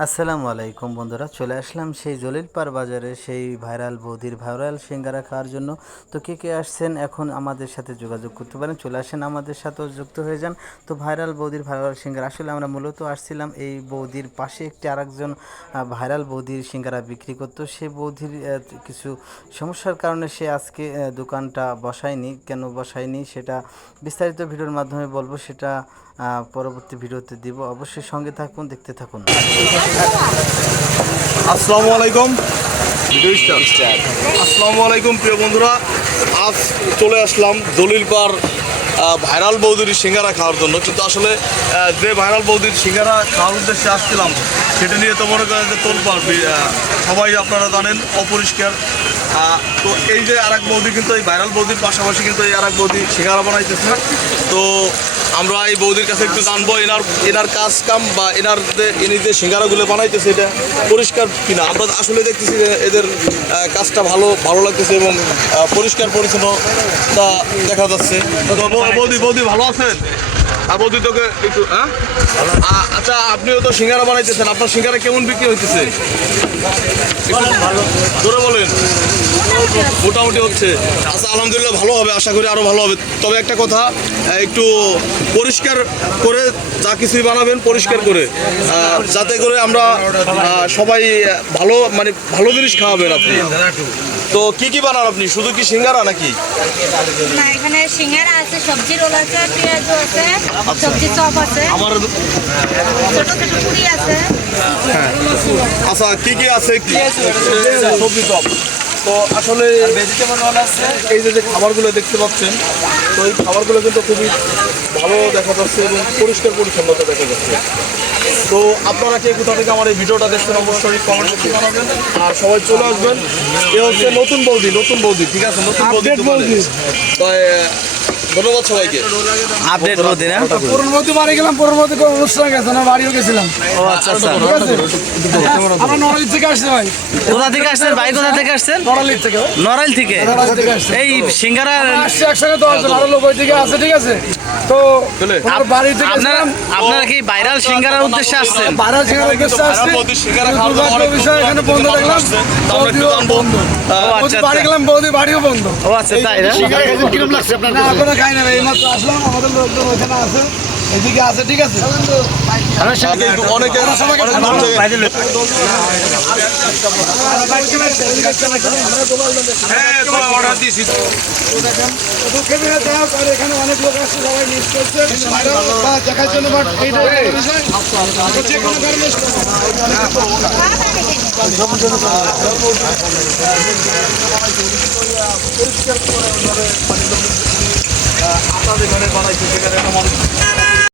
আসসালামু আলাইকুম বন্ধুরা, চলে আসলাম সেই জলিলপাড় বাজারে সেই ভাইরাল বৌদির ভাইরাল সিঙ্গারা খাওয়ার জন্য। তো কে কে আসছেন এখন আমাদের সাথে যোগাযোগ করতে পারেন, চলে আসেন আমাদের সাথেও যুক্ত হয়ে যান। তো ভাইরাল বৌদির ভাইরাল সিঙ্গারা, আসলে আমরা মূলত আসছিলাম এই বৌদির পাশে একটি আরেকজন ভাইরাল বৌদির সিঙ্গারা বিক্রি করতো। সেই বৌদির কিছু সমস্যার কারণে সে আজকে দোকানটা বসায়নি। কেন বসায়নি সেটা বিস্তারিত ভিডিওর মাধ্যমে বলবো, সেটা পরবর্তী ভিডিওতে দিব। অবশ্যই সঙ্গে থাকুন, দেখতে থাকুন। আসসালামু আলাইকুম। আসসালামু আলাইকুম প্রিয় বন্ধুরা, আজ চলে আসলাম জলিলপাড় ভাইরাল বৌদির সিঙ্গারা খাওয়ার জন্য। কিন্তু আসলে যে ভাইরাল বৌদির সিঙ্গারা খাওয়ার উদ্দেশ্যে আসছিলাম সেটা নিয়ে তো মনে করেন যে তোলপাড়, সবাই আপনারা জানেন অপরিষ্কার। তো এই যে আর এক বৌদি কিন্তু এই ভাইরাল বৌদির পাশাপাশি কিন্তু এই আর এক বৌদি সিঙ্গারা বানাইতেছে। তো আমরা এই বৌদির কাছে একটু জানবো এনার কাজ কাম বা ইনি যে সিঙ্গারাগুলো বানাইতেছে এটা পরিষ্কার কিনা। আমরা আসলে দেখতেছি যে এদের কাজটা ভালো লাগতেছে এবং পরিষ্কার পরিচ্ছন্নতা দেখা যাচ্ছে। তো বৌদি ভালো আছেন? আর বৌদি তোকে একটু আচ্ছা, আপনিও তো সিঙ্গারা বানাইতেছেন, আপনার সিঙ্গারা কেমন বিক্রি হইতেছে? ধরে বলেন। মোটামুটি হচ্ছে। আচ্ছা, আলহামদুলিল্লাহ ভালো হবে, আশা করি আরও ভালো হবে। তবে একটা কথা, একটু পরিষ্কার করে যা কিছুই বানাবেন পরিষ্কার করে, যাতে করে আমরা সবাই ভালো জিনিস খাওয়াবেন আপনি। তো কি বানান আপনি? শুধু কি সিঙ্গারা নাকি? না, এখানে সিঙ্গারা আছে, সবজি রোল আছে, পেঁয়াজু আছে, সবজি চপ আছে, আমার ছোট ছোট পুরি আছে। আচ্ছা, কি আছে? সবজি চপ। তো আসলে এই যে খাবারগুলো দেখতে পাচ্ছেন, তো এই খাবারগুলো কিন্তু খুবই ভালো দেখা যাচ্ছে এবং পরিষ্কার পরিচ্ছন্নতা দেখা যাচ্ছে। তো আপনারা কে কোথা থেকে আমার এই ভিডিওটা দেখছেন অবশ্যই কমেন্টে জানাবেন, আর সবাই চলে আসবেন। এ হচ্ছে নতুন বৌদি, ঠিক আছে? নতুন বৌদি। তো ধন্যবাদ সবাইকে। আপডেট বৌদি না? পুরনবতী বাড়ি গেলাম, পুরনবতী অনুষ্ঠান গেছে না, বাড়িও গেছিলাম। ও আচ্ছা আচ্ছা। আমরা নড়াইল থেকে আসছি ভাই। কোথা থেকে আসছেন ভাই? কোথা থেকে আসছেন? নড়াইল থেকে। নড়াইল থেকে। এই সিঙ্গারা আসছি একসঙ্গে 10 জন, আরো লোক ওই দিকে আছে, ঠিক আছে? তো ওনার বাড়ি থেকে আপনারা কি ভাইরাল সিঙ্গারার উদ্দেশ্যে আসছেন? ভাইরাল সিঙ্গারা উদ্দেশ্যে আসছি। বিষয় এখানে বন্ধ দেখলাম, বন্ধ। বাড়ি গেলাম, বৌদি বাড়িও বন্ধ। ও আচ্ছা, তাই না? না, এখনো খাই না, এই মাত্র আসলাম। আমাদের লোকজন ওইখানে আছে, এদিকে আছে, ঠিক আছে? অনেকে এখানে অনেক লোক আসছে, সবাই মিস করছে দেখার জন্য। বাট এইটা বিষয় যে কোনো কারণে আপনাদের এখানে বানাইছে, সেখানে